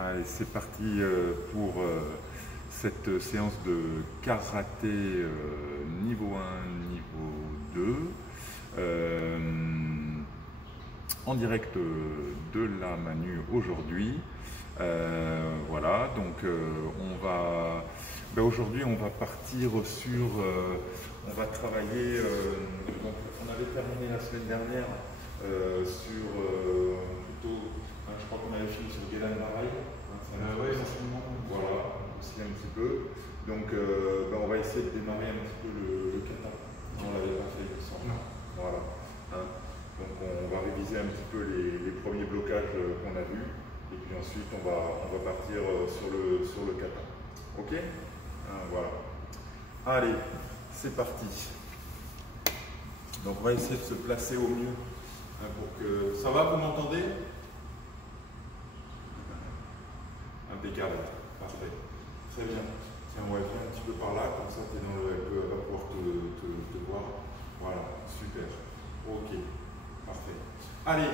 Allez, c'est parti pour cette séance de karaté niveau 1, niveau 2, en direct de la Manu aujourd'hui. Voilà, donc aujourd'hui on va partir sur, on va travailler, donc on avait terminé la semaine dernière sur plutôt, je crois qu'on avait fini sur Gedan Barai. Oui, voilà, aussi un petit peu. Donc on va essayer de démarrer un petit peu le kata. On l'avait pas fait, il me semble. Voilà. Donc on va réviser un petit peu les premiers blocages qu'on a vus. Et puis ensuite on va partir sur le kata. Ok? Voilà. Allez, c'est parti. Donc on va essayer de se placer au mieux pour que. Ça va, vous m'entendez? Impeccable, parfait. Très bien. Tiens, on va faire un petit peu par là, comme ça tu es dans le. Elle va pouvoir te voir. Voilà, super. Ok, parfait. Allez,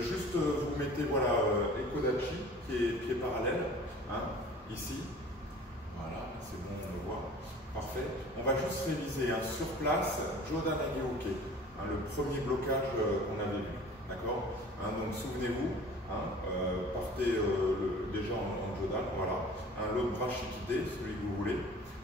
juste vous mettez voilà Ekodachi qui est pied parallèle, ici. Voilà, c'est bon, on le voit. Parfait. On va juste réviser sur place Jodan Ageoke, le premier blocage qu'on avait vu. D'accord? Donc souvenez-vous, partez déjà en Jodan, voilà. L'autre bras Shikide, celui que vous voulez.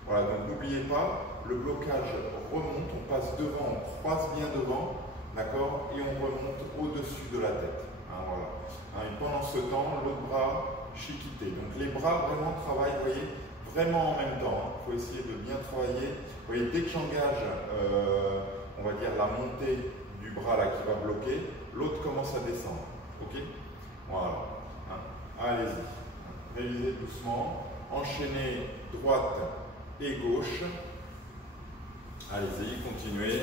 Voilà, donc n'oubliez pas, le blocage remonte, on passe devant, on croise bien devant, d'accord? Et on remonte au-dessus de la tête. Voilà. Et pendant ce temps, l'autre bras Shikide. Donc les bras vraiment travaillent, vous voyez, vraiment en même temps. Il faut essayer de bien travailler. Vous voyez, dès que j'engage, on va dire, la montée du bras là qui va bloquer, l'autre commence à descendre. Ok? Voilà. Allez-y. Révisez doucement. Enchaînez droite et gauche. Allez-y, continuez.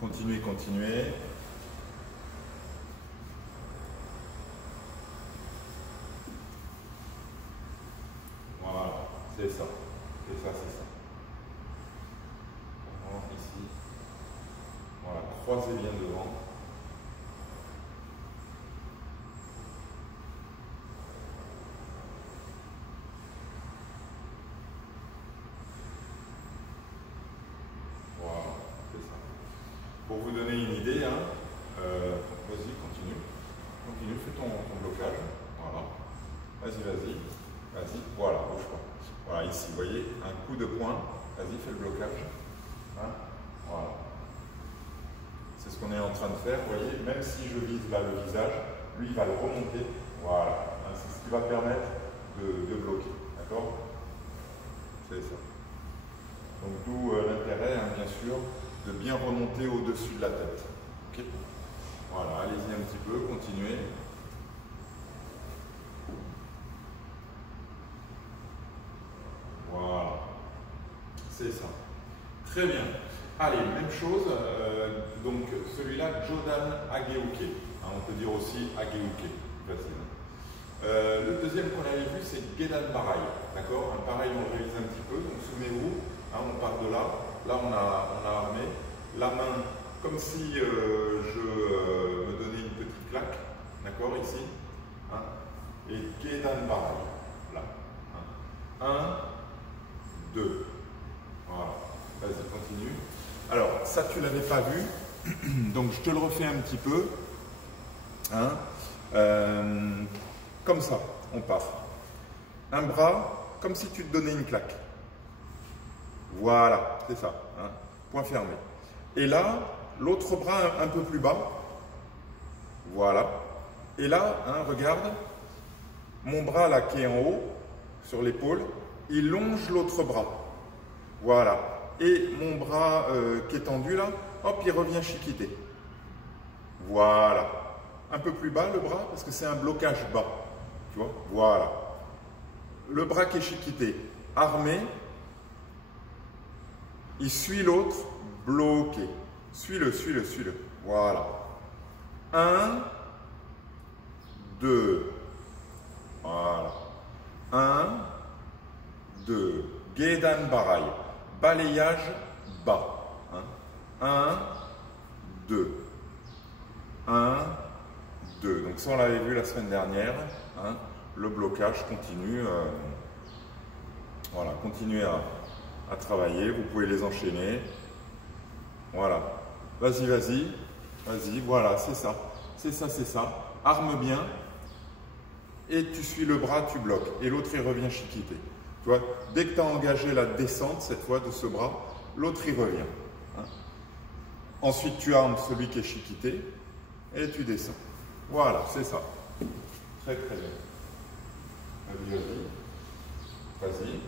Continuez, continuez. Voilà, c'est ça. C'est ça, c'est ça. Ici. Voilà, croisez bien devant. Voilà, c'est ça. Pour vous donner une idée, vas-y, continue. Continue, fais ton blocage. Voilà. Vas-y, vas-y. Vas-y, voilà, bouge pas. Voilà, ici, vous voyez, un coup de poing. Vas-y, fais le blocage. Voilà. C'est ce qu'on est en train de faire, vous voyez, même si je vise là le visage, lui il va le remonter, voilà, c'est ce qui va permettre de bloquer, d'accord? C'est ça. Donc d'où l'intérêt, bien sûr, de bien remonter au-dessus de la tête. Ok? Voilà, allez-y un petit peu, continuez. Voilà, c'est ça. Très bien. Allez, même chose, donc celui-là, Jodan Ageoke. On peut dire aussi Ageoke, facile. Le deuxième qu'on avait vu, c'est Gedan Barai. D'accord? Pareil, on le révise un petit peu. Donc souvenez-vous, on part de là. Là, on a armé. La main, comme si je me donnais une petite claque. D'accord? Ici. Et Gedan Barai. Là. 1, 2. Voilà. Vas-y, continue. Alors, ça, tu ne l'avais pas vu, donc je te le refais un petit peu. Comme ça, on part. Un bras, comme si tu te donnais une claque. Voilà, c'est ça. Point fermé. Et là, l'autre bras un peu plus bas. Voilà. Et là, regarde, mon bras là qui est en haut, sur l'épaule, il longe l'autre bras. Voilà. Et mon bras qui est tendu là, hop, il revient Shikide. Voilà. Un peu plus bas le bras, parce que c'est un blocage bas. Tu vois? Voilà. Le bras qui est Shikide, armé, il suit l'autre, bloqué. Suis-le, suis-le, suis-le. Voilà. 1, 2. Voilà. 1, 2. Gedan Barai. Balayage bas. 1, 2. 1, 2. Donc ça, on l'avait vu la semaine dernière. Hein, le blocage continue. Voilà, continuez à travailler. Vous pouvez les enchaîner. Voilà. Vas-y, vas-y. Vas-y, voilà, c'est ça. C'est ça, c'est ça. Arme bien. Et tu suis le bras, tu bloques. Et l'autre, il revient chiquiter. Tu vois, dès que tu as engagé la descente, cette fois, de ce bras, l'autre, il revient. Hein. Ensuite, tu armes celui qui est chiquité et tu descends. Voilà, c'est ça. Très, très bien. Vas-y, vas-y. Vas-y.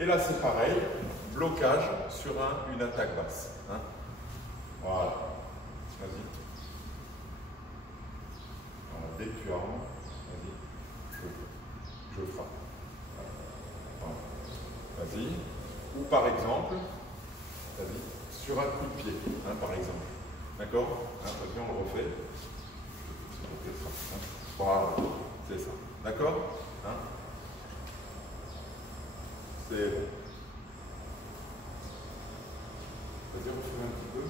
Et là, c'est pareil. Blocage sur une attaque basse. Hein. Voilà. Vas-y. Voilà, dès que tu armes, vas-y. Je frappe. Voilà. Vas-y. Ou par exemple, vas-y, sur un coup de pied, hein, par exemple. D'accord, hein, vas-y, on le refait. Voilà, c'est ça. D'accord, hein. C'est bon. Vas-y, refais un petit peu.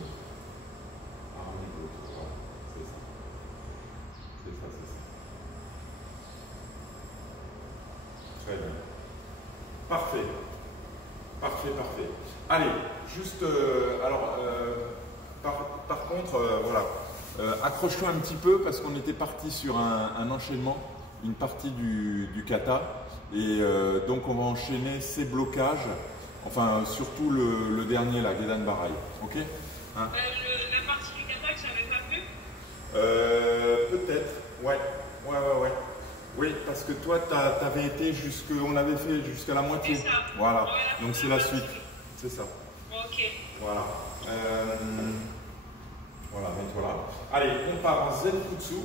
Armée de l'autre, voilà, c'est ça. C'est ça, c'est ça. Très bien. Parfait. Parfait, parfait. Allez, juste, par contre, voilà, accroche-toi un petit peu parce qu'on était parti sur un enchaînement, une partie du kata, et donc on va enchaîner ces blocages, enfin surtout le dernier là, Gedan Barai, ok, hein? La partie du kata que j'avais pas vu. Peut-être, ouais. Oui, parce que toi, t'avais été on avait fait jusqu'à la moitié. C'est ça. Voilà, Ouais, donc c'est la suite. C'est ça. Ok. Voilà. Voilà, mets-toi là. Allez, on part en Zenkutsu.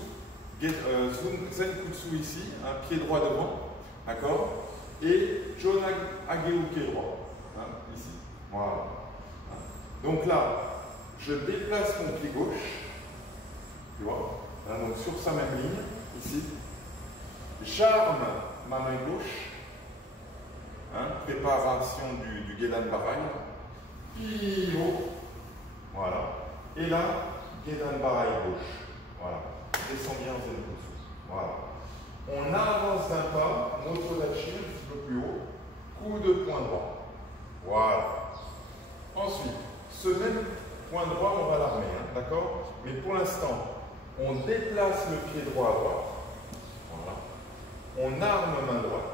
Zenkutsu ici, un pied droit devant. D'accord? Et John Ageu pied droit. Hein, ici. Voilà. Hein. Donc là, je déplace mon pied gauche. Tu vois? Hein, donc sur sa même ligne, ici. J'arme ma main gauche, hein, préparation du Gedan Barai, pivot, voilà, et là, Gedan Barai gauche, voilà, descend bien en Zenkutsu, voilà. On avance d'un pas, Moto Dachi, un petit peu plus haut, coup de poing droit, voilà. Ensuite, ce même point droit, on va l'armer, hein, d'accord? Mais pour l'instant, on déplace le pied droit à droite. On arme main droite,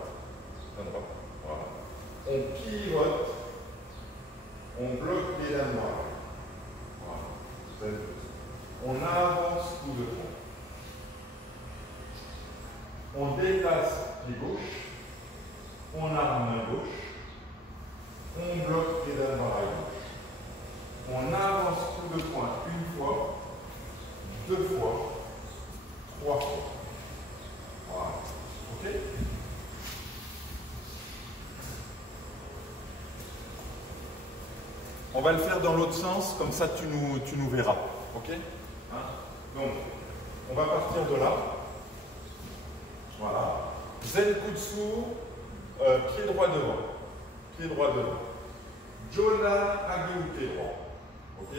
voilà. On pivote, on bloque les lames noires. Voilà. On avance coup de poing. On déplace pied gauche, on arme main gauche, on bloque les lames noires à gauche. On avance coup de poing une fois, deux fois, trois fois. Voilà. Ok? On va le faire dans l'autre sens, comme ça tu nous verras. Ok? Hein? Donc, on va partir de là. Voilà. Zenkutsu, pied droit devant. Pied droit devant. Jonan Ageu pied droit. Ok?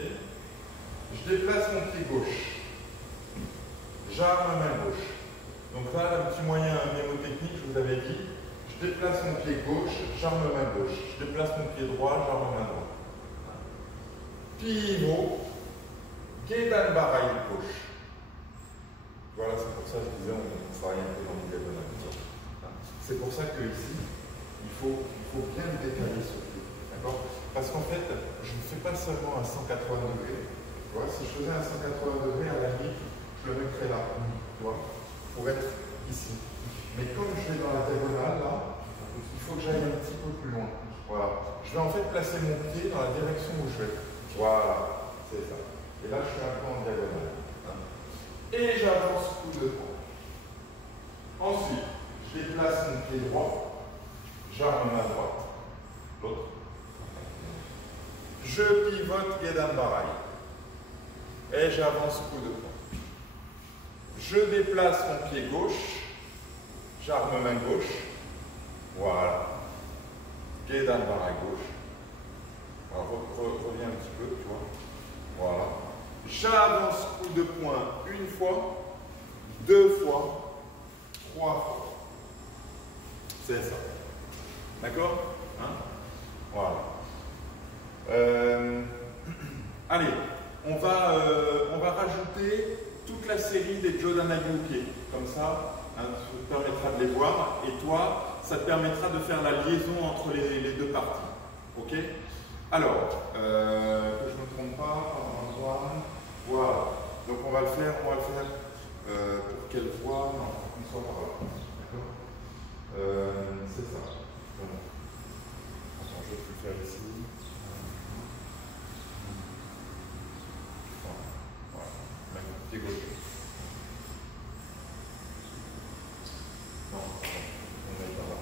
Je déplace mon pied gauche. J'arme ma main gauche. Donc là, un petit moyen mnémotechnique, je vous avais dit, je déplace mon pied gauche, j'arme ma main gauche. Je déplace mon pied droit, j'arme ma main droite. Pivot, Gedan Barai gauche. Voilà, c'est pour ça que je disais, on travaille un peu dans les diagonales. C'est pour ça que ici, il faut bien le détailler ce pied. D'accord? Parce qu'en fait, je ne fais pas seulement un 180 degrés. Tu vois, si je faisais un 180 degrés, à la limite, je le mettrais là. Tu vois? Pour être ici. Mais comme je vais dans la diagonale, là, il faut que j'aille un petit peu plus loin. Voilà. Je vais en fait placer mon pied dans la direction où je vais. Voilà. C'est ça. Et là, je suis un peu en diagonale. Et j'avance coup de poing. Ensuite, je déplace mon pied droit. J'arme ma droite. L'autre. Je pivote Gedan Barai. Et j'avance coup de poing. Je déplace mon pied gauche, j'arme main gauche, voilà, Gedan Barai gauche, alors reviens un petit peu, tu vois, voilà, J'avance coup de poing une fois, deux fois, trois fois. C'est ça. D'accord, hein? Voilà. Allez, on va rajouter toute la série des Jodanagyoke. Comme ça, hein, ça te permettra de les voir. Et toi, ça te permettra de faire la liaison entre les deux parties. Ok? Alors, que je ne me trompe pas, voilà. Donc on va le faire pour quelle voie? Non, on soit par là. D'accord? C'est ça. Bon. Attends, je vais le faire ici. Voilà. Maintenant, pied gauche. Non, on est par là.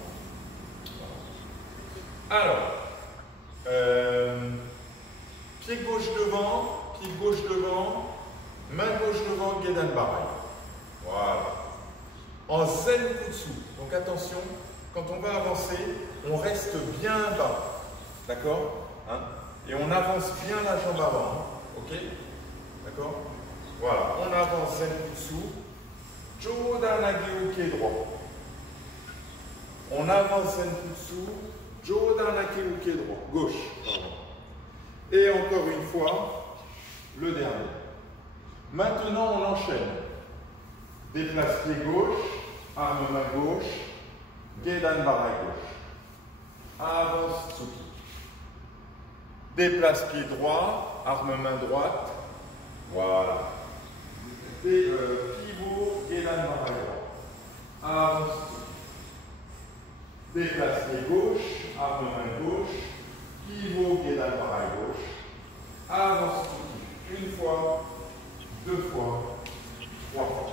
Voilà. Alors, pied gauche devant, pied gauche devant, main gauche devant, Gedan Barai. Voilà. En Zen Kutsu. Donc attention, quand on va avancer, on reste bien bas. D'accord, hein? Et on avance bien la jambe avant. Hein? Ok? D'accord? Voilà. On avance Zen Kutsu. Jodanagyoke droit. On avance Zen Kutsu. Jodanagyoke droit. Gauche. Pardon. Et encore une fois, le dernier. Maintenant, on enchaîne. Déplace pied gauche, arme main gauche, Gedan Barai gauche. Avance Tsuki. Déplace pied droit, arme main droite. Voilà. Pivot, Gedan Barai droit. Avance Tsuki. Déplace pied gauche, arme main gauche, pivot, Gedan Barai gauche. Avance Tsuki. Une fois, deux fois, trois fois.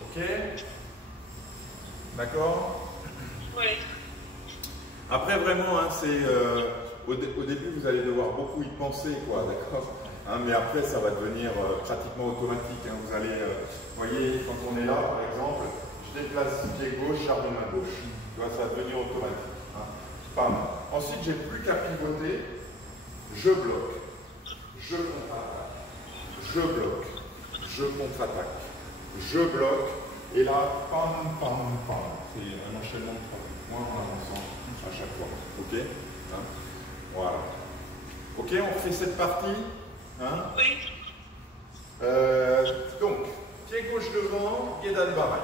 Ok? D'accord? Oui. Après, vraiment, hein, c'est au début, vous allez devoir beaucoup y penser, quoi, d'accord? Hein, mais après, ça va devenir pratiquement automatique. Hein. Vous allez, voyez, quand on est là, par exemple, je déplace pied gauche, arme main gauche. Tu vois, ça va devenir automatique. Hein. Pas mal. Ensuite, j'ai plus qu'à pivoter. Je bloque. Je contre-attaque. Je bloque. Je contre-attaque. Je bloque. Et là, pam, pam, pam. C'est un enchaînement de 3 points en avançant à chaque fois. Ok, hein? Voilà. Ok, on refait cette partie. Hein? Oui. Donc, pied gauche devant, Gedan Barai.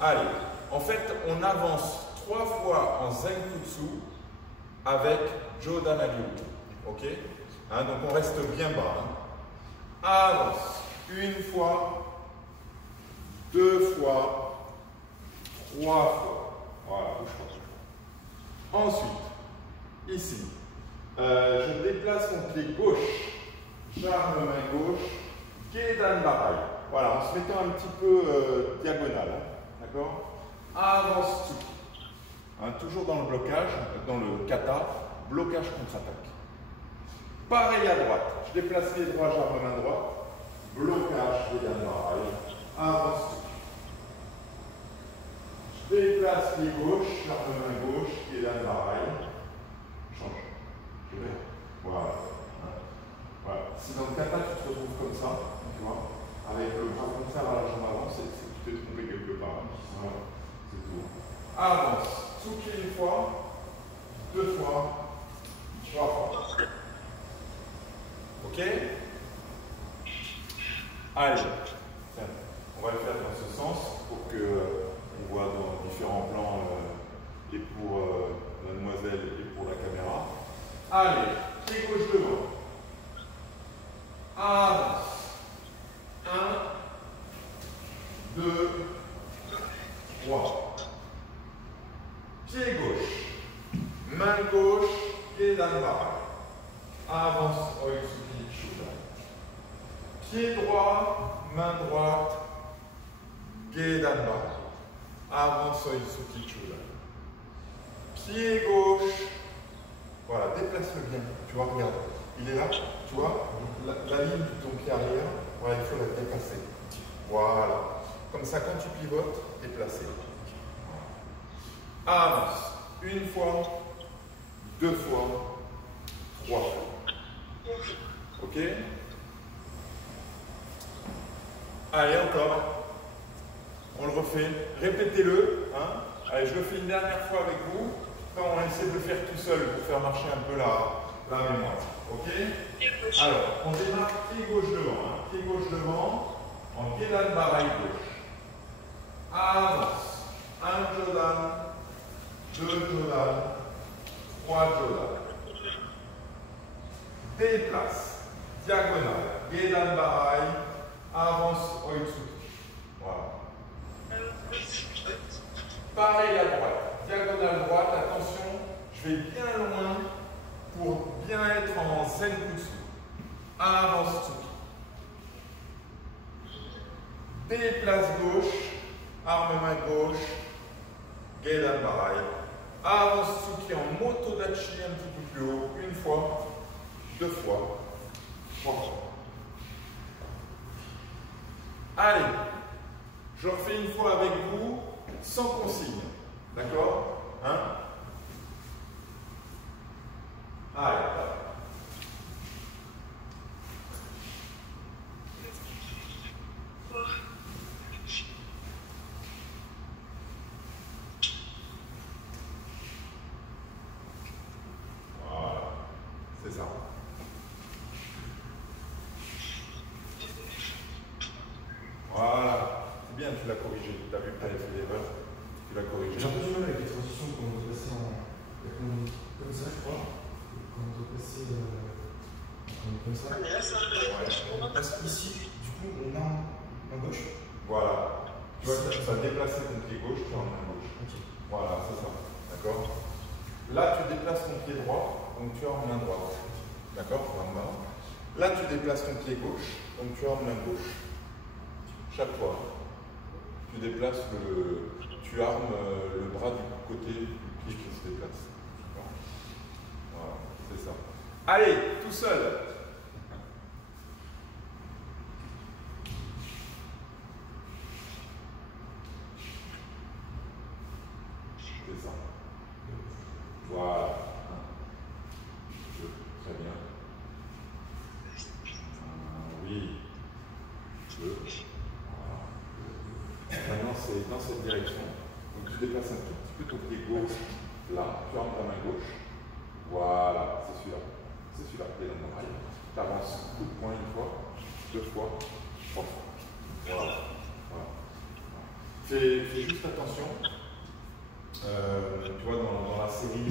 Allez, en fait, on avance 3 fois en Zenkutsu avec Jodanagyoke. Ok, hein, donc on reste bien bas. Hein? Avance. Une fois, deux fois, trois fois. Voilà, bouge pas. Ensuite, ici, je déplace mon pied gauche, j'arme main gauche, Gedan Barai. Voilà, en se mettant un petit peu diagonal. Hein, d'accord? Avance Tsuki. Hein, toujours dans le blocage, dans le kata, blocage contre-attaque. Pareil à droite, je déplace les droits, j'arme main droite, blocage, Gedan Barai. Avance Tsuki. Je déplace pied gauche, j'arme main gauche, Gedan Barai. Change. Je vais. Voilà. Voilà. Si dans le kata tu te retrouves comme ça, tu vois, avec le bras contraire à la jambe avant, c'est que tu t'es trompé quelque part. Voilà. C'est tout. Avance. Tsuki une fois, deux fois, trois fois. Ok? Allez. Tiens, on va le faire dans ce sens pour que on voit dans différents plans et pour mademoiselle et pour la caméra. Allez, pied gauche devant. Avance. 1, 2, 3. Pied gauche. Main gauche, Gedan Barai. Avance, Oitsuki Chudan. Pied droit, main droite, Gedan Barai. Avance, Oitsuki Chudan. Pied gauche. Voilà, déplace-le bien. Tu vois, regarde. Il est là, tu vois, la ligne de ton pied arrière, voilà, il faut la dépasser. Voilà. Comme ça, quand tu pivotes, déplacer. Avance. Une fois, deux fois, trois fois. Ok? Allez, encore. On le refait. Répétez-le. Hein? Allez, je le fais une dernière fois avec vous. Après, on va essayer de le faire tout seul pour faire marcher un peu la mémoire. Ok? Alors, on démarre pied gauche devant. Hein? Pied gauche devant. En Gedan Barai gauche. Avance. 1 Jodan. 2 Jodan. 3 Jodan. Déplace. Diagonale. Gedan Barai. Avance Oitsuki. Voilà. Pareil à droite. Diagonale droite. Attention, je vais bien loin pour bien être en Zenkutsu. Avance Tsuki. Déplace gauche. Arme main gauche. Gedan Barai. Avance Tsuki en Motodachi un petit peu plus haut. Une fois. 2 fois. 3 fois. Allez, je refais une fois avec vous, sans consigne. D'accord? Hein? Allez, voilà, c'est ça. Voilà, c'est bien, tu l'as corrigé. Tu as vu que tu avais fait l'erreur, tu l'as corrigé. J'ai un peu du mal avec les transitions quand on doit passer comme ça, je crois. Quand on doit passer comme ça. Ouais. On passe ici, du coup, on a main gauche. Voilà. Tu vois, tu vas déplacer ton pied gauche, tu es en main gauche. Ok. Voilà, c'est ça. D'accord? Là, tu déplaces ton pied droit, donc tu es en main droite. D'accord? Là, tu déplaces ton pied gauche, donc tu es en main gauche. Chaque fois, tu déplaces tu armes le bras du côté du pied qui se déplace. Voilà, c'est ça. Allez, tout seul. C'est ça. Voilà. 1, 2, très bien. Oui. 2. Maintenant, c'est dans cette direction. Donc, tu déplaces un tout petit peu ton pied gauche. Là, tu armes ta main gauche. Voilà, c'est celui-là. C'est celui-là qui est dans le rail. Tu avances coup de poing une fois, 2 fois, 3 fois. Voilà. Voilà. Fais juste attention. Tu vois, dans la série,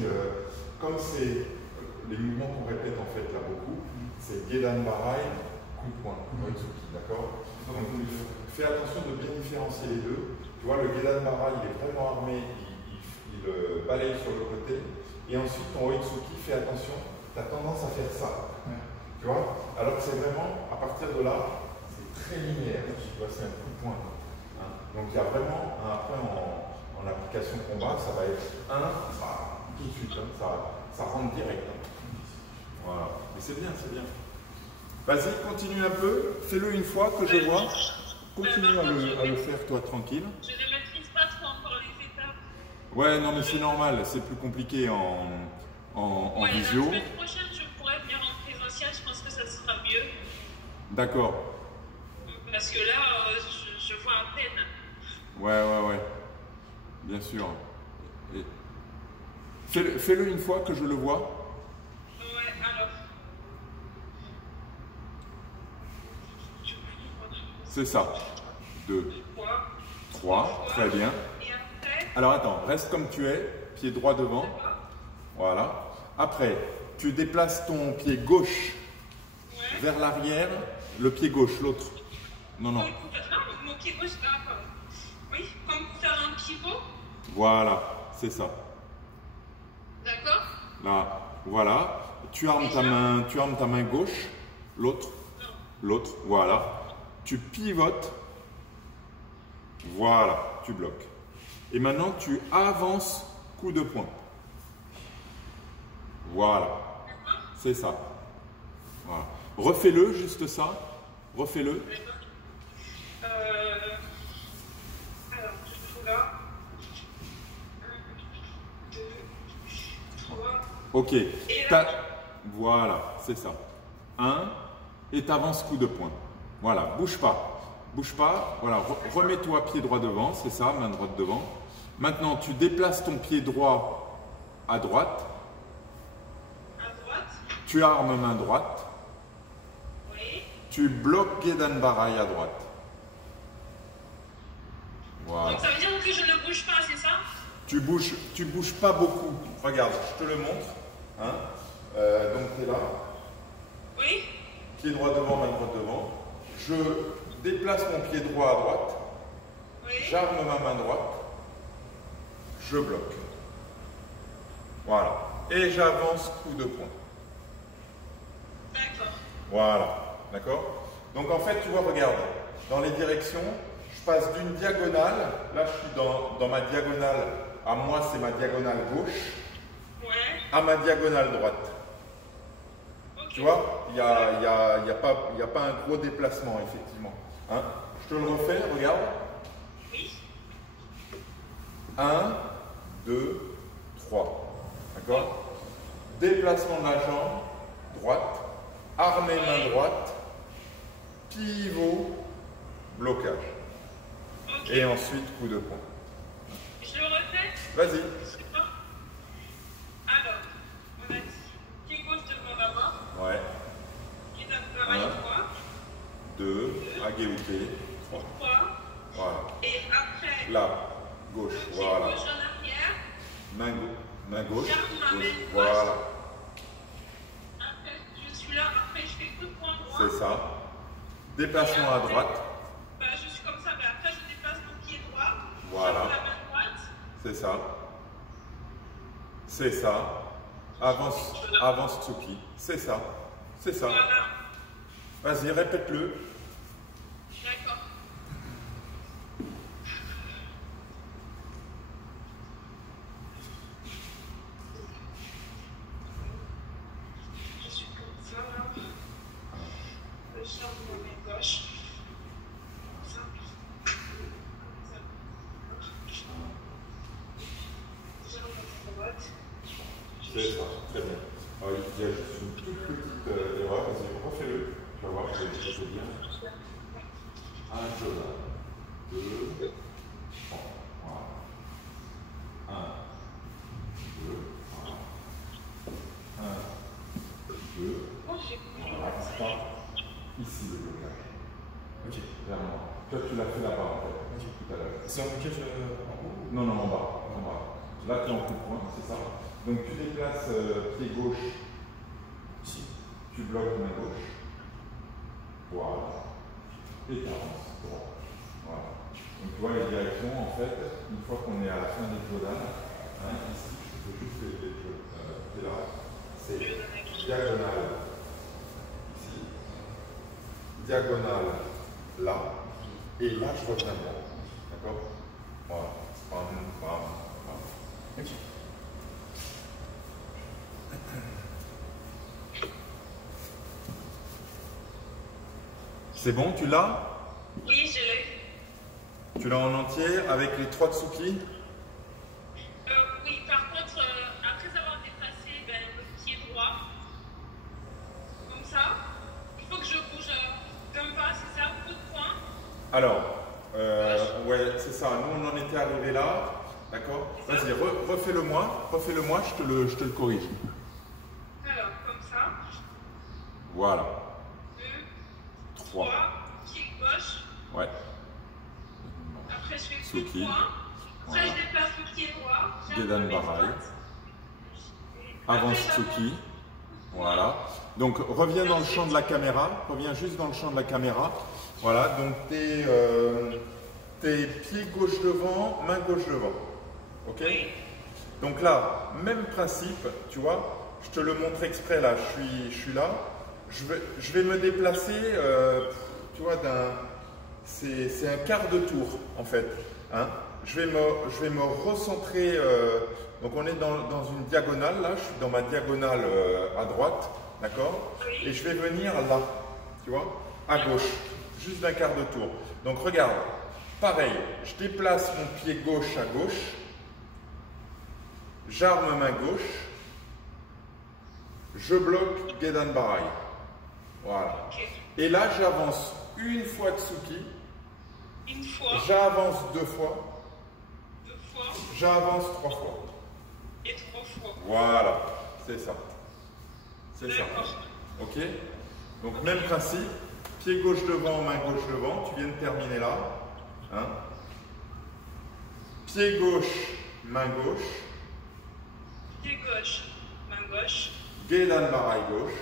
comme c'est les mouvements qu'on répète en fait là beaucoup, c'est Gedan Barai, coup de poing, Oitsuki, d'accord? Donc, fais attention de bien différencier les deux. Tu vois, le Gedan Barai, il est vraiment armé, il balaye sur le côté. Et ensuite, ton Oitsuki, fais attention, tu as tendance à faire ça. Ouais. Tu vois? Alors que c'est vraiment, à partir de là, c'est très linéaire. Tu vois, c'est un coup de poing. Hein? Donc, il y a vraiment, après, en application combat, ça va être tout de suite. Hein? Ça rentre direct. Hein? Voilà. Mais c'est bien, c'est bien. Vas-y, continue un peu, fais-le une fois que je vois. Continue à le faire toi tranquille. Je ne maîtrise pas trop encore les étapes. Ouais, non mais c'est normal, c'est plus compliqué en Ouais, visio. la semaine prochaine, je pourrais venir en présentiel, je pense que ça sera mieux. D'accord. Parce que là, je vois à peine. Ouais. Bien sûr. Et... Fais-le une fois que je le vois. Ouais, alors. C'est ça. 2, 3, très bien. Et après, Alors attends, reste comme tu es, pied droit devant. Voilà. Après, tu déplaces ton pied gauche vers l'arrière, le pied gauche, l'autre. Non. non, mon pied gauche, pardon. Oui, comme pour faire un pivot. Voilà, c'est ça. D'accord? Là, voilà. Tu armes ta main gauche, l'autre, voilà. Tu pivotes, voilà, tu bloques. Et maintenant, tu avances coup de poing. Voilà, c'est ça. Voilà. Refais-le, juste ça. Refais-le. Alors, je trouve là. 1, 2, 3. Ok. Et là, Voilà, c'est ça. 1, et tu avances coup de poing. Voilà, bouge pas. Bouge pas. Voilà, remets-toi pied droit devant, c'est ça, main droite devant. Maintenant, tu déplaces ton pied droit à droite. À droite. Tu armes main droite. Oui. Tu bloques Gedan Barai à droite. Voilà. Donc ça veut dire que je ne bouge pas, c'est ça? Tu bouges pas beaucoup. Regarde, je te le montre. Hein. Donc tu es là. Oui. Pied droit devant, main droite devant. Je déplace mon pied droit à droite. Oui. J'arme ma main droite. Je bloque. Voilà. Et j'avance coup de poing. D'accord. Voilà. D'accord? Donc en fait, tu vois, regarde, dans les directions, je passe d'une diagonale. Là, je suis dans ma diagonale. À moi, c'est ma diagonale gauche. Ouais. À ma diagonale droite. Okay. Tu vois, il n'y a pas un gros déplacement, effectivement. Hein? Je te le refais, regarde. Oui. 1, 2, 3. D'accord? Déplacement de la jambe, droite. Armée main droite. Pivot, blocage. Okay. Et ensuite, coup de poing. Je le refais? Vas-y. Alors, on a dit pied gauche devant d'abord. Ouais. Pied d'abord droit. 2, agéouté. 3. 3. Voilà. Et après, Là, gauche. le pied Voilà. gauche en arrière. Main gauche. J'arme ma main Gauche. gauche. Voilà. Après, je suis là. Après, je fais coup de poing droit. C'est ça. Déplacement à droite. Bah, je suis comme ça. Mais après, je déplace mon pied droit. Voilà. J'arme la main droite. C'est ça. C'est ça. Avance Tsuki. C'est ça. C'est ça. Voilà. Vas-y, répète-le. D'accord. Je suis comme ça là. Je charge ma main gauche. Comme ça. Charge ma main droite. C'est ça. Très bien. Alors, il y a juste une toute petite erreur. Vas-y, refais-le. Tu vas voir, je vais te dire. Un jeu là. 2, 3. Voilà. 1, 2, voilà. 1, 2. Voilà. Attends. Ici le blocage. Ok. Vers moi. Toi, tu l'as fait là-bas en fait. Ok. Tout à l'heure. C'est un blocage en haut? Non, non, en bas. En bas. Là, tu es en coup de poing, c'est ça. Donc, tu déplaces pied gauche. Ici. Tu bloques main gauche. Voilà. Et tu avances droit. Voilà. Donc tu vois les directions, en fait, une fois qu'on est à la fin des Jodan, hein, ici, je peux juste les c'est là, c'est diagonale. Ici. Diagonale là. Et là, je reviens droit. D'accord? Voilà. Bam, bam, bam. Ok. C'est bon, tu l'as? Oui, je l'ai. Tu l'as en entier avec les 3 Tsuki? Oui, par contre, après avoir déplacé le pied droit, comme ça, il faut que je bouge d'un pas, c'est ça, coup de poing. Alors, ouais, c'est ça. Nous, on en était arrivé là. D'accord? Vas-y, refais-le-moi. Refais-le-moi, je te le corrige. Alors, comme ça. Voilà. 2, 3. 3, pied gauche. Ouais. Après, je fais coup Tsuki. de poing. Après, Voilà. je déplace le pied droit. Gedan Barai. Avance Tsuki. Voilà. Donc, reviens dans le champ de la caméra. Reviens juste dans le champ de la caméra. Voilà. Donc, tes pieds gauche devant, main gauche devant. Ok? Donc là, même principe, tu vois, je te le montre exprès là, je suis là, je vais me déplacer, tu vois, c'est un quart de tour en fait. Hein? Je vais me recentrer, donc on est dans une diagonale là, je suis dans ma diagonale à droite, d'accord? Et je vais venir là, tu vois, à gauche, juste d'un quart de tour. Donc regarde, pareil, je déplace mon pied gauche à gauche. J'arme main gauche, je bloque Gedan Barai. Voilà. Ok. Et là, j'avance une fois Tsuki. Une fois. J'avance 2 fois. 2 fois. J'avance 3 fois. Et 3 fois. Voilà, c'est ça. C'est ça. D'accord. Ok? Donc, même principe. Pied gauche devant, main gauche devant. Tu viens de terminer là. Hein? Pied gauche, main gauche. Pied gauche, main gauche. Gedan Barai gauche.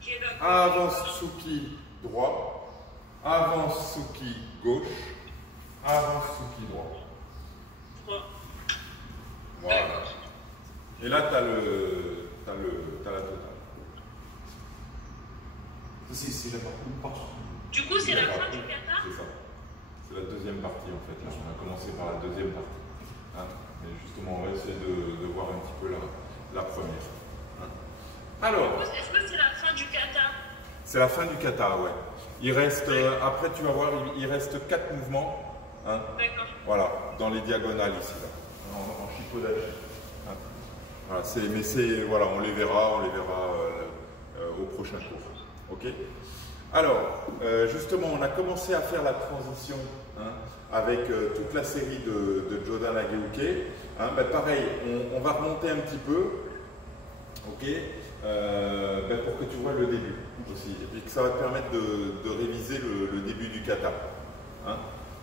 Gedan. Avance Tsuki droit. Avance Tsuki gauche. Avance Tsuki droit. Droit. Voilà. D'accord. Et là, tu as la totale. C'est la partie. Du coup, c'est la fin du kata? C'est ça. C'est la deuxième partie en fait. Là, on a commencé par la deuxième partie. Hein, mais justement, on va essayer de voir un petit peu la première. Hein. Alors. Est-ce que c'est la fin du kata? C'est la fin du kata, ouais. Il reste, après tu vas voir, il reste 4 mouvements. Hein, D'accord. voilà, dans les diagonales ici, là, en Shikodachi. Hein. Voilà, voilà, on les verra au prochain cours. Ok? Alors, justement, on a commencé à faire la transition hein, avec toute la série de Jodan Nageuke. Hein, ben, pareil, on va remonter un petit peu, ok, ben, pour que tu vois le début aussi, et puis que ça va te permettre de réviser le début du kata. Hein,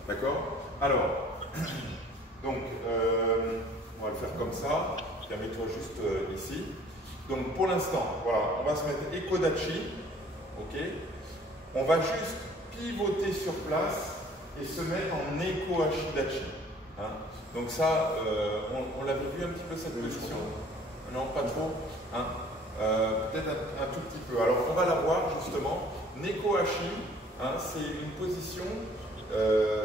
d'accord? Alors, donc, on va le faire comme ça. Mets-toi juste ici. Donc, pour l'instant, voilà, on va se mettre Ekodachi, ok? On va juste pivoter sur place et se mettre en Eko Ashidachi. Hein. Donc ça, on l'avait vu un petit peu cette position. Non, pas trop. Hein. Peut-être un tout petit peu. Alors on va la voir justement. Neko Ashi, hein, c'est une position,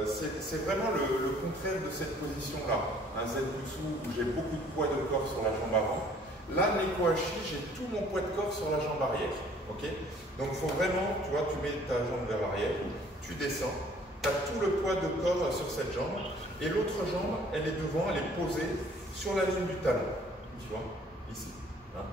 c'est vraiment le contraire de cette position-là. Un Zenbutsu où j'ai beaucoup de poids de corps sur la jambe avant. Là, Neko Ashi, j'ai tout mon poids de corps sur la jambe arrière. Okay, donc il faut vraiment, tu vois, tu mets ta jambe vers l'arrière, tu descends, tu as tout le poids de corps sur cette jambe, et l'autre jambe, elle est devant, elle est posée sur la ligne du talon, tu vois, ici. Hein.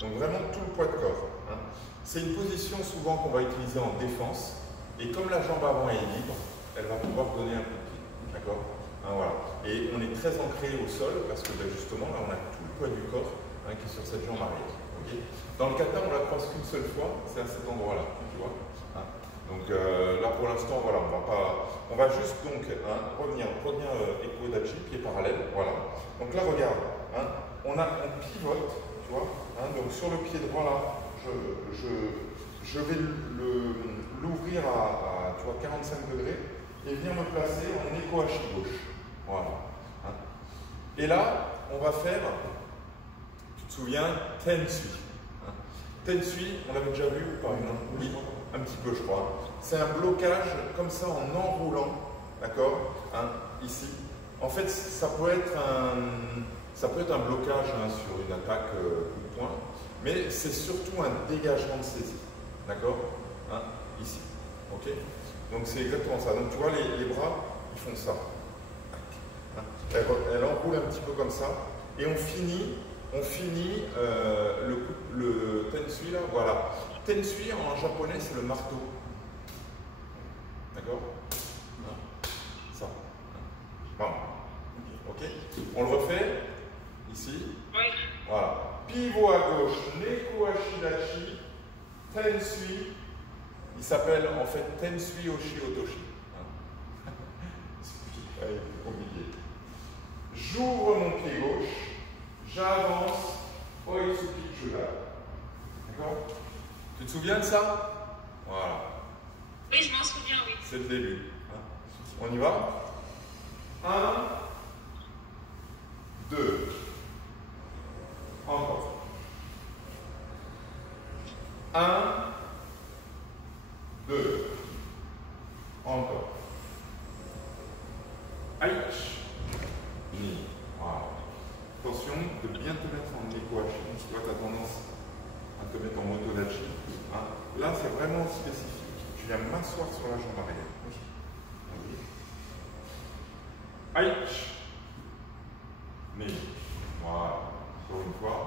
Donc vraiment tout le poids de corps. Hein. C'est une position souvent qu'on va utiliser en défense, et comme la jambe avant est libre, elle va pouvoir donner un coup de pied, d'accord? Hein, voilà. Et on est très ancré au sol, parce que ben, justement, là on a tout le poids du corps hein, qui est sur cette jambe arrière. Okay. Dans le kata, on la croise qu'une seule fois, c'est à cet endroit-là, tu vois. Hein. Donc là, pour l'instant, voilà, on va juste donc hein, revenir Ekodachi, pied parallèle, voilà. Donc là, regarde, hein, on pivote, tu vois. Hein, donc sur le pied droit là, je vais l'ouvrir à tu vois, 45 degrés et venir me placer en Eko-Hachi gauche. Voilà. Hein. Et là, on va faire. Tu te souviens, Tensui. Hein. Tensui, on l'avait déjà vu ou pas? Oui, un petit peu je crois. C'est un blocage comme ça en enroulant, d'accord, hein, ici. En fait, ça peut être un blocage hein, sur une attaque coup de poing, mais c'est surtout un dégagement de saisie, d'accord, hein, ici. Ok. Donc c'est exactement ça. Donc tu vois, les bras, ils font ça. Hein. Elle enroule un petit peu comme ça, et on finit le Tensui là, voilà. Tensui en japonais c'est le marteau. D'accord? Ça. Bon. Ok? On le refait ici. Oui. Voilà. Pivot à gauche, Neko Ashidachi, Tensui. Il s'appelle en fait Tensui Oshi Otoshi. C'est compliqué. J'ouvre mon pied gauche. J'avance, Oitsuki Chuda. D'accord? Tu te souviens de ça? Voilà. Oui, je m'en souviens, oui. C'est le début. Hein. On y va? 1, 2. Encore. 1, 2. Encore. Aïch. Ni. Voilà. Attention de bien te mettre en Eko-Hachi. Tu vois, tu as tendance à te mettre en Motodachi. Hein. Là, c'est vraiment spécifique. Tu viens m'asseoir sur la jambe arrière. Aïch. Ni. Voilà. Encore une fois.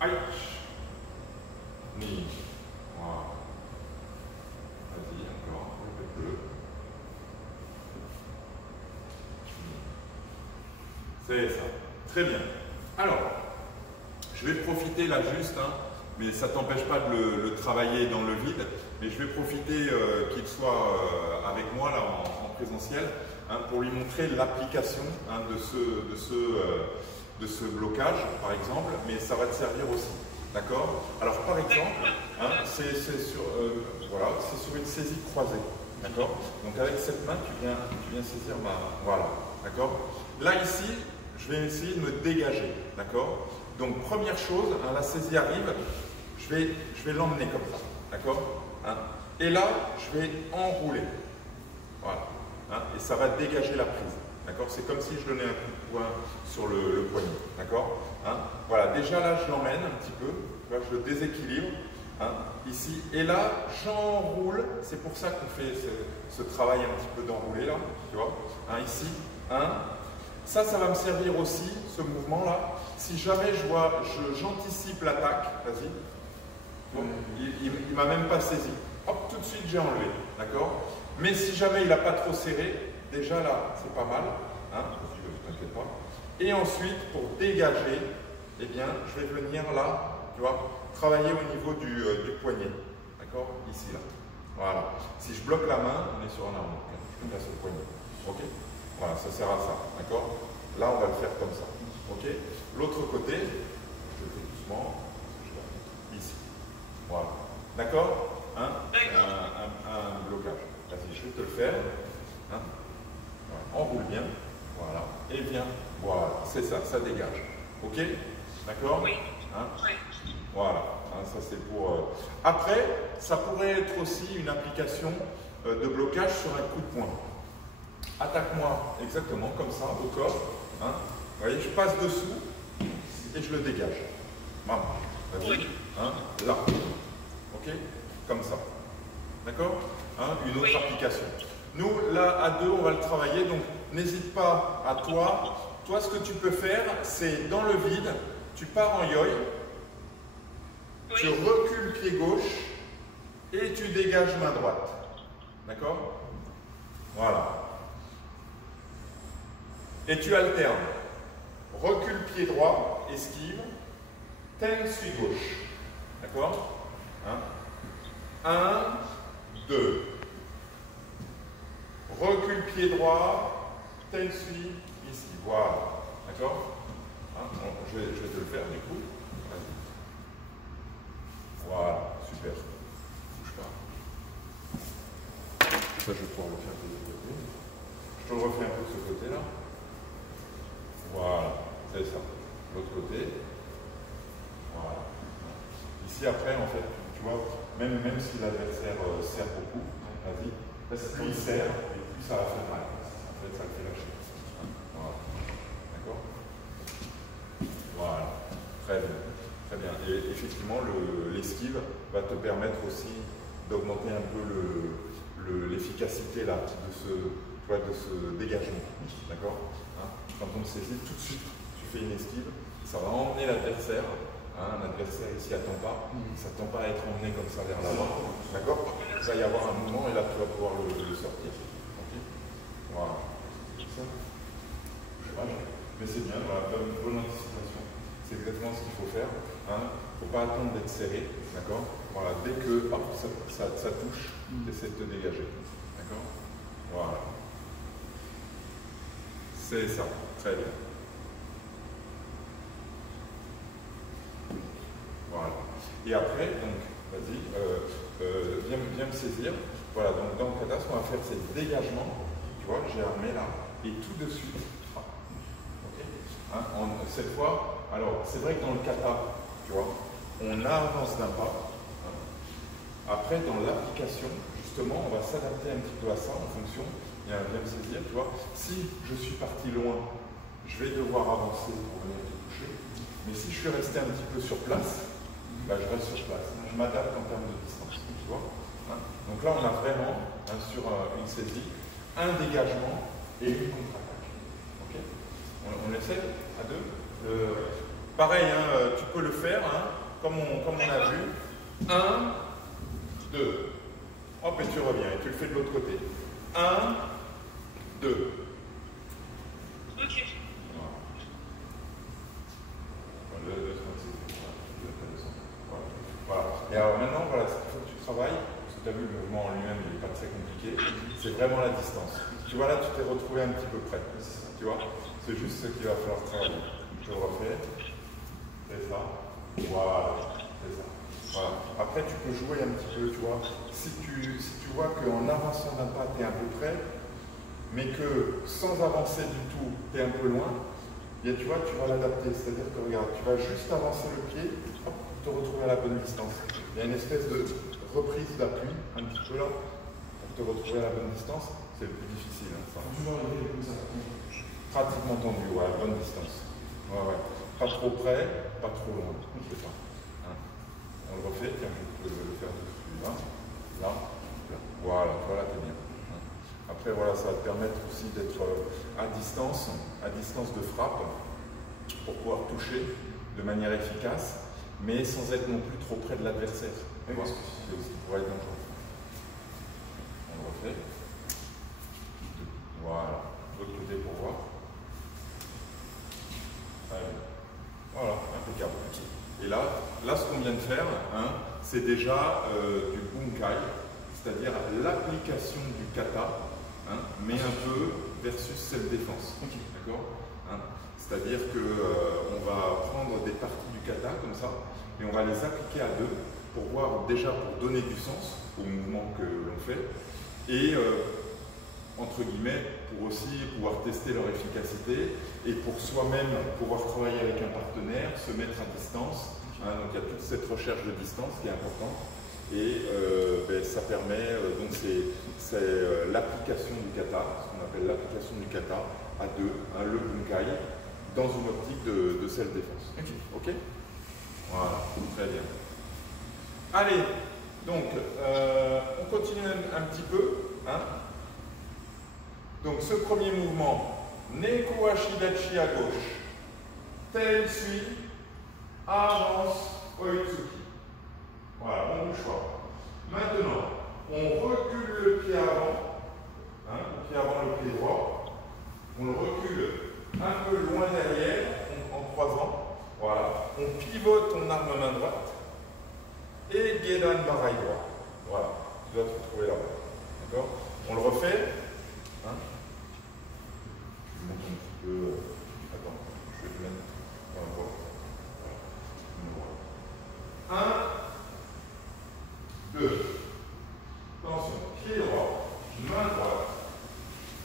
Aïch. Ni. Voilà. C'est ça. Très bien. Alors, je vais profiter là juste, hein, mais ça ne t'empêche pas de le travailler dans le vide, mais je vais profiter qu'il soit avec moi là en présentiel, hein, pour lui montrer l'application, hein, de ce blocage, par exemple, mais ça va te servir aussi. D'accord? Alors, par exemple, hein, c'est sur une saisie croisée. D'accord? Donc, avec cette main, tu viens saisir ma... Voilà. D'accord? Là, ici, je vais essayer de me dégager. D'accord? Donc, première chose, hein, la saisie arrive, je vais l'emmener comme ça. D'accord? Hein? Et là, je vais enrouler. Voilà. Hein? Et ça va dégager la prise. D'accord? C'est comme si je donnais un coup de poing sur le poignet. D'accord? Hein? Voilà. Déjà là, je l'emmène un petit peu. Là, je le déséquilibre. Hein? Ici. Et là, j'enroule. C'est pour ça qu'on fait ce travail un petit peu d'enrouler là. Tu vois? Hein? Ici. Hein? Ça va me servir aussi, ce mouvement-là. Si jamais j'anticipe l'attaque, vas-y. Bon, il ne m'a même pas saisi. Hop, tout de suite, j'ai enlevé. D'accord? Mais si jamais il n'a pas trop serré, déjà là, c'est pas mal. Hein? Ne t'inquiète pas. Et ensuite, pour dégager, eh bien, je vais venir là, tu vois, travailler au niveau du poignet. D'accord? Ici, là. Voilà. Si je bloque la main, on est sur un arme. Je me casse le poignet. Ok? Voilà, ça sert à ça. D'accord? Là, on va le faire comme ça. Ok? L'autre côté, je le fais doucement. Ici. Voilà. D'accord? Hein? Un blocage. Vas-y, je vais te le faire. Hein? Voilà. Enroule bien. Voilà. Et viens. Voilà. C'est ça, ça dégage. Ok? D'accord? Oui. Hein? Oui. Voilà. Hein, ça, c'est pour... Après, ça pourrait être aussi une application de blocage sur un coup de poing. Attaque-moi exactement comme ça, au corps. Hein? Vous voyez, je passe dessous et je le dégage. Maman, vas-y. Hein? Là. Ok? Comme ça. D'accord? Hein? Une autre application. Nous, là, à deux, on va le travailler. Donc, n'hésite pas à toi. Toi, ce que tu peux faire, c'est dans le vide, tu pars en yoï, tu recules pied gauche et tu dégages main droite. D'accord? Voilà. Et tu alternes. Recule pied droit, esquive, ten suis gauche. D'accord? 1, 2. Recule pied droit, ten suis ici. Voilà. D'accord? Bon, je vais te le faire du coup. Voilà, super. Bouge pas. Ça, je vais pouvoir le faire de l'autre côté. Je te le refais un peu de ce côté-là. Voilà, c'est ça. L'autre côté. Voilà. Ici, après, en fait, tu vois, même si l'adversaire serre beaucoup, vas-y, parce que plus il serre, et plus ça va faire mal. En fait, ça le fait lâcher. Voilà. D'accord? Voilà. Très bien. Très bien. Et effectivement, l'esquive va te permettre aussi d'augmenter un peu l'efficacité là, de ce dégagement. D'accord? Hein? Quand on te saisit, tout de suite, tu fais une esquive, ça va emmener l'adversaire. Hein? Un adversaire ici n'attend pas, il ne s'attend pas à être emmené comme ça vers l'avant. D'accord? Il va y avoir un mouvement et là tu vas pouvoir le sortir. Okay? Voilà. Ça. Mais c'est bien, voilà, bonne anticipation. C'est exactement ce qu'il faut faire. Il ne faut pas attendre d'être serré. D'accord? Voilà, dès que hop, ça touche, essaie de te dégager. D'accord? Voilà. C'est ça. Très bien. Voilà. Et après, donc, vas-y, viens me saisir. Voilà, donc dans le kata, ce qu'on va faire, c'est le dégagement. Tu vois, j'ai armé là. Et tout de suite. Okay. Hein, cette fois, alors, c'est vrai que dans le kata, tu vois, on avance d'un pas. Hein. Après, dans l'application, justement, on va s'adapter un petit peu à ça en fonction. Viens me saisir, tu vois. Si je suis parti loin, je vais devoir avancer pour venir te toucher. Mais si je suis resté un petit peu sur place, bah, je reste sur place. Je m'adapte en termes de distance, tu vois. Hein? Donc là, on a vraiment, sur une saisie, un dégagement et une contre-attaque. Okay, on essaie à deux. Pareil, hein, tu peux le faire, hein, comme on a vu. 1, 2. Hop, et tu reviens, et tu le fais de l'autre côté. 1, 2. Ok. tu as vu, le mouvement en lui-même, il n'est pas très compliqué. C'est vraiment la distance. Tu vois, là, tu t'es retrouvé un petit peu près. Tu vois, c'est juste ce qu'il va falloir travailler. Je le refais. C'est ça. Voilà. C'est ça. Voilà. Après, tu peux jouer un petit peu, tu vois. Si tu vois qu'en avançant d'un pas, tu es un peu près, mais que sans avancer du tout, tu es un peu loin, bien, tu vois, tu vas l'adapter. C'est-à-dire que, regarde, tu vas juste avancer le pied, hop, te retrouver à la bonne distance. Il y a une espèce de reprise d'appui, un petit peu là, pour te retrouver à la bonne distance. C'est le plus difficile, hein, ça. Pratiquement tendu, ouais, à la bonne distance. Ouais, ouais. Pas trop près, pas trop loin. C'est ça. Hein. On le refait, tiens, je peux le faire dessus. Là, là, là. Voilà, t'es bien. Hein. Après, voilà, ça va te permettre aussi d'être à distance de frappe, pour pouvoir toucher de manière efficace, mais sans être non plus trop près de l'adversaire. C'est ce qui pourrait être dangereux. On le refait. Voilà. L'autre côté pour voir. Allez. Voilà, impeccable. Et là, ce qu'on vient de faire, hein, c'est déjà du bunkai, c'est-à-dire l'application du kata, hein, mais un peu versus self-défense. D'accord, hein. C'est-à-dire qu'on va prendre des parties du kata comme ça, et on va les appliquer à deux pour voir déjà, pour donner du sens au mouvement que l'on fait, et entre guillemets, pour aussi pouvoir tester leur efficacité et pour soi-même pouvoir travailler avec un partenaire, se mettre à distance. Hein, donc il y a toute cette recherche de distance qui est importante et ça permet, donc c'est l'application du kata, ce qu'on appelle l'application du kata à deux, hein, le bunkai, dans une optique de self-défense. Ok. Voilà, très bien. Allez, donc on continue un petit peu. Hein. Donc ce premier mouvement, Neko Ashidachi à gauche, tel suit, avance, Oitsuki. Voilà, bon choix. Maintenant, on recule le pied avant, hein, le pied avant, le pied droit. On le recule un peu loin derrière, en croisant. Voilà, on pivote, on arme main droite. Et Gedan Barai droit. Voilà, tu dois te retrouver là-bas. D'accord? On le refait. Hein? Je vais mettre un petit peu. Attends, je vais te mettre. Voilà. 1, 2. Attention, pied droit, main droite.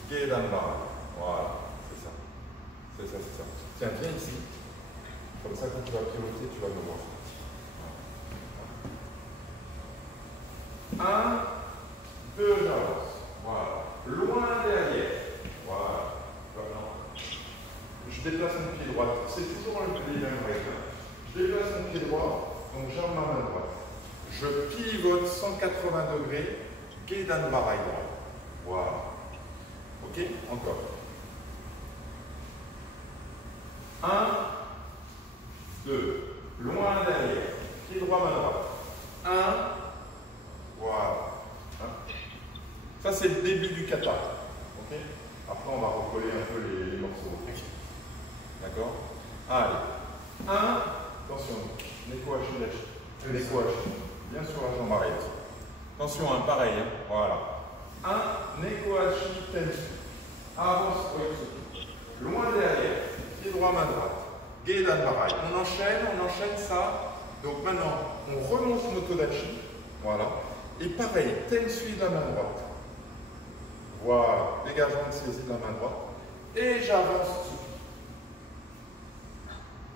Gedan Barai. Voilà, c'est ça. C'est ça, c'est ça. Tiens, viens ici. Comme ça, quand tu vas pivoter, tu vas me voir. 1, 2, j'avance. Voilà. Loin derrière. Voilà. Je déplace mon pied droit. C'est toujours les mêmes règles. Je déplace mon pied droit, donc j'arme ma main droite. Je pivote 180 degrés, Gedan Barai droit. Voilà. Ok? Encore. 1, 2. Loin derrière. Pied droit, main droite. 1. Voilà. Hein? Ça, c'est le début du kata. Okay? Après, on va recoller un peu les morceaux. D'accord? Allez. 1. Attention. Neko Ashidachi. Neko Ashi. Bien sur la jambe arrière. Attention, hein, pareil. Hein? Voilà. 1. Neko Ashi Tensu. Avance Oitsuki. Loin derrière. Pied droit, main droite. Gedan Barai. On enchaîne ça. Donc maintenant, on remonte Motodachi. Voilà. Et pareil, Tensui de la main droite. Voilà, dégagement de saisie de la main droite. Et j'avance Tsuki.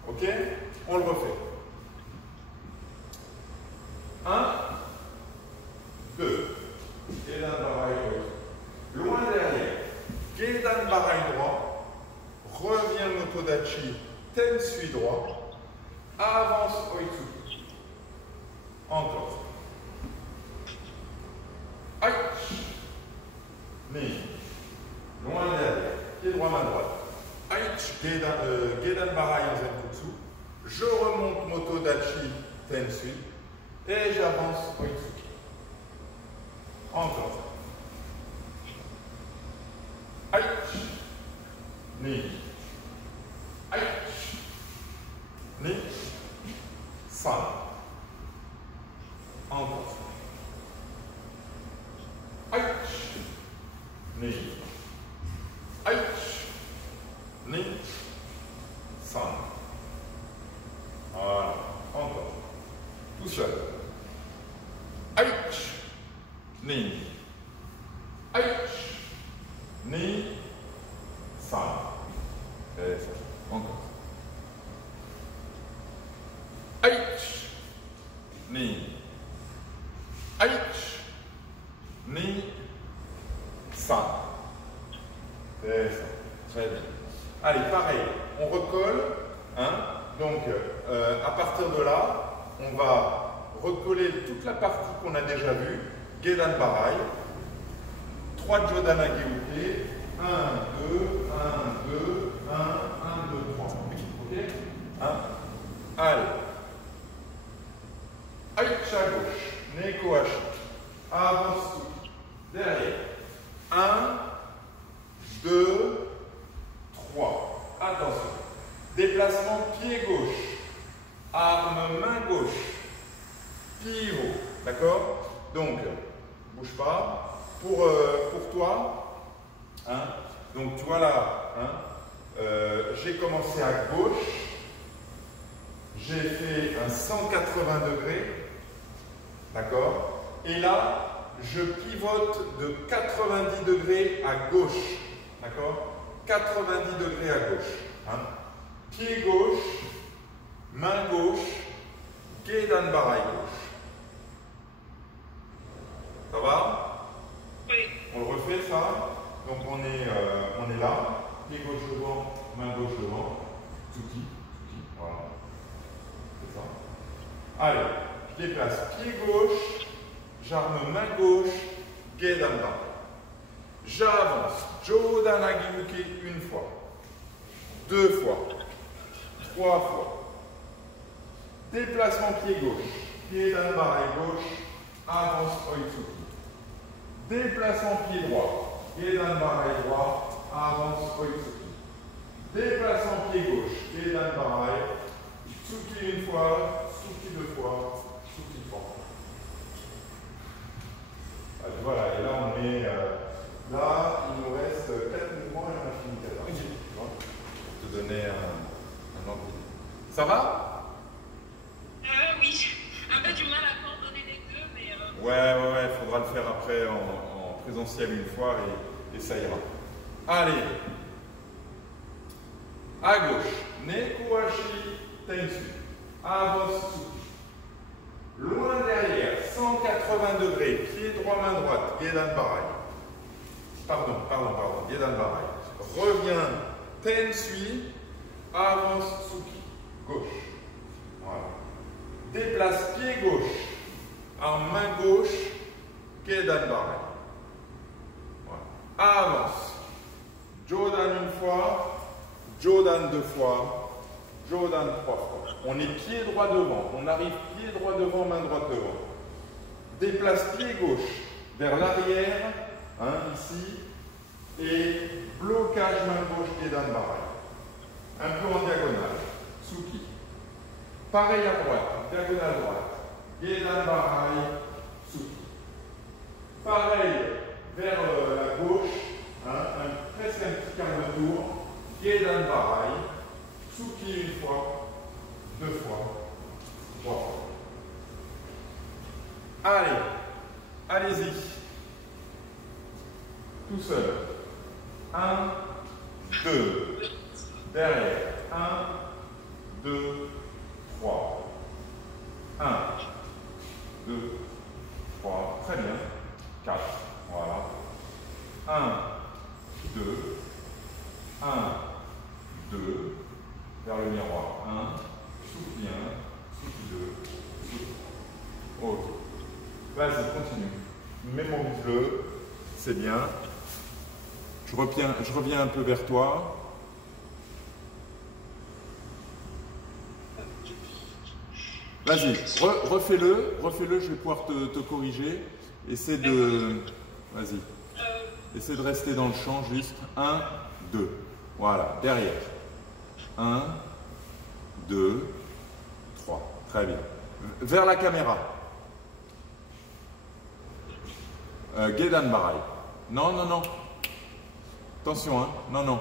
Ok? On le refait. 1, 2. Gedan Barai droit. Loin derrière. Gedan Barai droit. Revient Motodachi. Tensui droit. Avance Oitsuki. Encore. Aïe. Ni. Loin derrière. Pied droit, main droite. Aïe. Gedan Barai en Zenkutsu. Je remonte Motodachi Tensui. Et j'avance Oitsuki. Encore. Aïe. Ni. Aïe. Ni. 5. Encore. ni, aïch, ni, san. Et ça, encore. Aïch, ni, aïch, ni, san. C'est ça, très bien. Allez, pareil, on recolle, hein. Donc à partir de là, on va recoller toute la partie qu'on a déjà vue, Gedan Barai, 3 Jodhana Gyuke, 1, 2, 1, 2, 1, 1, 2, 3. Ok? Hein? Allez. Aïcha gauche, Neko Hachi, avance, derrière. 1, 2, 3. Attention. Déplacement pied gauche, arme main gauche, pivot. D'accord? Donc, bouge pas. Pour toi, hein, donc tu vois là, hein, j'ai commencé à gauche, j'ai fait un 180 degrés, d'accord? Et là, je pivote de 90 degrés à gauche, d'accord? 90 degrés à gauche. Hein. Pied gauche, main gauche, Gedan Barai gauche. Ça va? Oui. On le refait ça. Donc on est là. Pied gauche devant, main gauche devant. Tsuki, tsuki. Voilà. C'est ça. Allez, je déplace pied gauche, j'arme main gauche, Gedan Barai. J'avance, Jodhana Gyuke une fois, 2 fois, 3 fois. Déplacement pied gauche, Gedan Barai gauche, avance Oitsuki. Déplacement pied droit, Gedan Barai droit, avance Oitsuki. Déplacement pied gauche, Gedan Barai, Tsuki une fois, Tsuki 2 fois, Tsuki 3 fois. Allez, voilà, et là on est... là, il nous reste 4 mouvements et on a fini 4 minutes. Pour te donner un ordre. Ça va? Oui. Un peu du mal à coordonner les deux, mais... Ouais, il faudra le faire après en présentiel une fois et ça ira. Allez. À gauche, Neko Hachi Tensu. Avance Tsuki. Loin derrière, 180 degrés, pied droit, main droite, Gedan Barai. Pardon, Gedan Barai. Reviens, Tensui, avance Tsuki, gauche. Voilà. Déplace pied gauche, en main gauche, Gedan Barai. Voilà. Avance. Jodan une fois, Jodan 2 fois, Jodan 3 fois. On est pied droit devant, on arrive pied droit devant, main droite devant. Déplace pied gauche vers l'arrière, hein, ici, et blocage main gauche, Gedan Barai. Un peu en diagonale, Tsuki. Pareil à droite, diagonale droite, Gedan Barai, Tsuki. Pareil vers la gauche, hein, presque un petit quart de tour, Gedan Barai, Tsuki une fois, 2 fois, 3 fois. Allez, allez-y. Tout seul. 1, 2. Derrière. 1, 2, 3. 1, 2, 3. Très bien. 4. Voilà. 1, 2. 1, 2. Vers le miroir. 1. Souffle 1. Souffle 2. Souffle. Ok. Vas-y, continue. Mémorise-le. C'est bien. Je reviens un peu vers toi. Vas-y, refais-le, je vais pouvoir te corriger. Essaie de... Vas-y. Essaie de rester dans le champ, juste. 1, 2. Voilà, derrière. 1, 2, 3. Très bien. Vers la caméra. Gedan Barai. Non. Attention, hein. Non.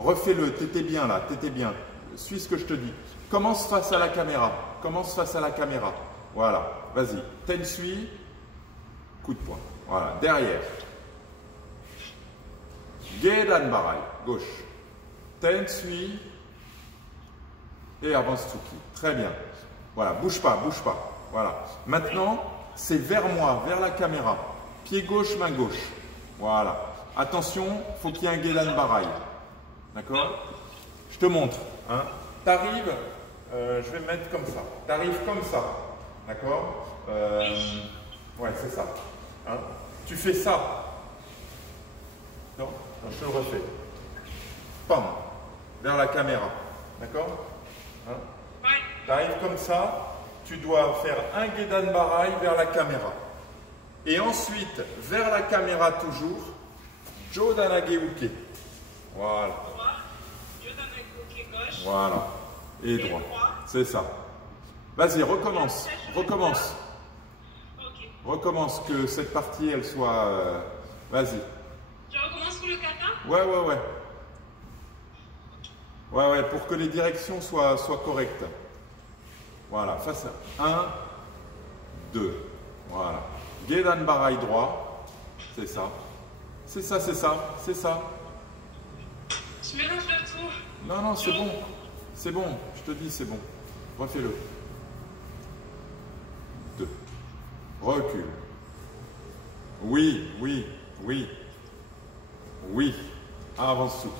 Refais-le, t'étais bien là, t'étais bien. Suis ce que je te dis. Commence face à la caméra. Voilà, vas-y. Tensui, coup de Voilà, derrière. Gedan Barai, gauche. Tensui. Et avance Tsuki. Très bien. Voilà, bouge pas, bouge pas. Voilà. Maintenant, c'est vers moi, vers la caméra. Pied gauche, main gauche. Voilà. Attention, il faut qu'il y ait un Gedan Barai. D'accord? Je te montre. Hein. Tu arrives, je vais me mettre comme ça. Tu arrives comme ça. D'accord? Ouais, c'est ça. Hein. Tu fais ça. Non, je le refais. Pam. Vers la caméra. D'accord? Hein. Tu arrives comme ça. Tu dois faire un Gedan Barai vers la caméra. Et ensuite, vers la caméra toujours, Jodanage Uke. Voilà. Voilà. Et droit. C'est ça. Vas-y, recommence. Recommence. Recommence que cette partie, elle soit... Vas-y. Je recommence pour le kata? Ouais, ouais, ouais. Ouais, ouais, pour que les directions soient correctes. Voilà, face à 1, 2. Voilà. Gedan Barai droit. C'est ça. C'est ça, c'est ça, c'est ça. Je mélange le tout. Non, non, c'est bon. C'est bon, je te dis, c'est bon. Refais-le. 2. Recule. Oui, oui, oui. Oui. Avance Tsuki.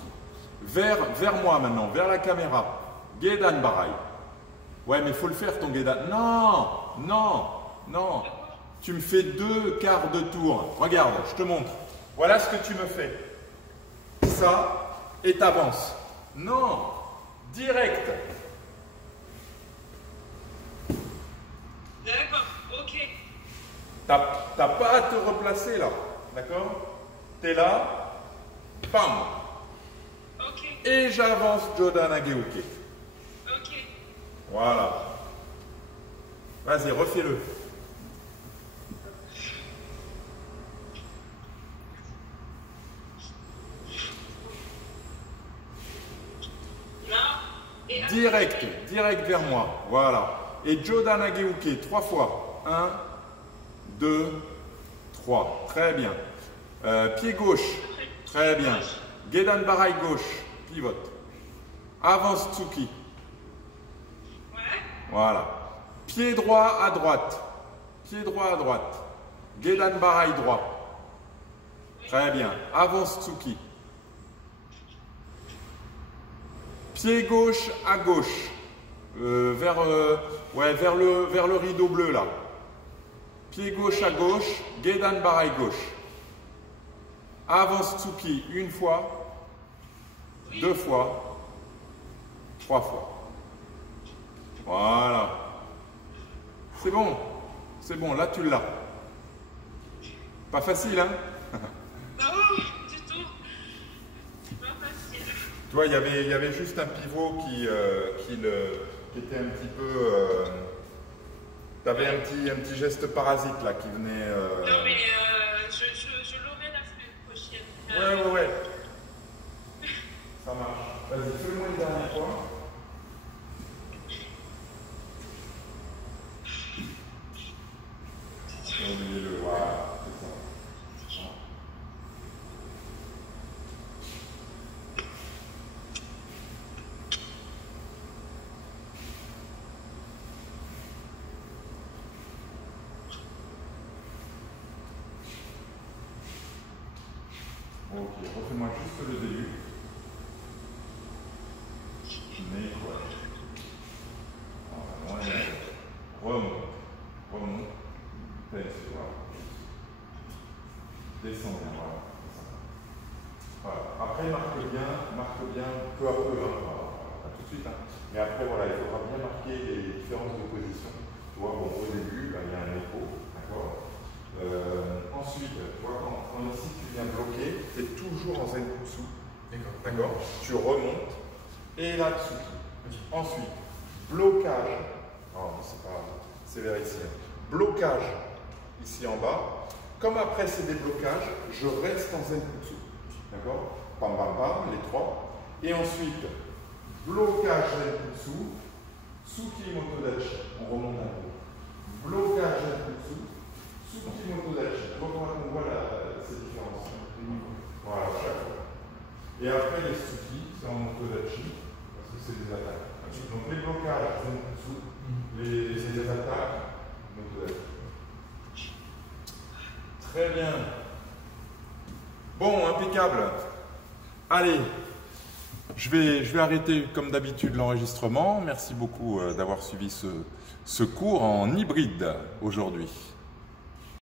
Vers moi maintenant, vers la caméra. Gedan Barai. Ouais, mais il faut le faire ton Gedan. Non, non, non. Tu me fais 2 quarts de tour. Regarde, je te montre. Voilà ce que tu me fais. Ça, et t'avances. Non, direct. D'accord, ok. T'as pas à te replacer là. D'accord? T'es là. Bam. Ok. Et j'avance Jodanage Uke. Ok. Voilà. Vas-y, refais-le. Direct, direct vers moi. Voilà. Et Jodanage Uke, 3 fois. 1, 2, 3. Très bien. Pied gauche. Très bien. Gedan Barai gauche. Pivote. Avance Tsuki. Ouais. Voilà. Pied droit à droite. Pied droit à droite. Gedan Barai droit. Très bien. Avance Tsuki. Pied gauche à gauche. Vers le rideau bleu là. Pied gauche à gauche. Gedan Barai gauche. Avance Tsuki 1 fois. 2 fois. 3 fois. Voilà. C'est bon. C'est bon. Là, tu l'as. Pas facile, hein? Non, du tout. C'est pas facile. Tu vois, il y avait juste un pivot qui était un petit peu... tu avais un petit geste parasite là qui venait... Non, mais je l'aurai la semaine prochaine. Ouais, ouais, ouais. Ça marche. Vas-y, fais-le-moi une dernière fois. Oubliez-le, voilà, c'est ça. Ok, refais-moi juste le début. Mais quoi? Remonte. Remonte. Baisse, voilà. Descends bien, voilà. Voilà. Après, marque bien peu à peu, hein. Pas tout de suite. Hein. Mais après, voilà, il faudra bien marquer les différences de position. Tu vois, bon, au début, là, il y a un écho, d'accord? Ensuite, tu vois, quand ici tu viens bloquer, tu es toujours en Zenbutsu. D'accord? Tu remontes et là dessous. Ensuite, blocage. Oh, c'est pas grave, c'est vers ici. Hein. Blocage ici en bas. Comme après c'est des blocages, je reste en Zenbutsu. D'accord? Pam pam pam, les 3. Et ensuite, blocage Zenbutsu, Tsuki Motodachi. On remonte un peu. Blocage Zenbutsu, Tsuki Motodachi. On voit Et après les suki, c'est en motodachi, parce que c'est des attaques. Donc les blocages, les attaques, motodachi. Très bien. Bon, impeccable. Allez, je vais arrêter comme d'habitude l'enregistrement. Merci beaucoup d'avoir suivi ce cours en hybride aujourd'hui.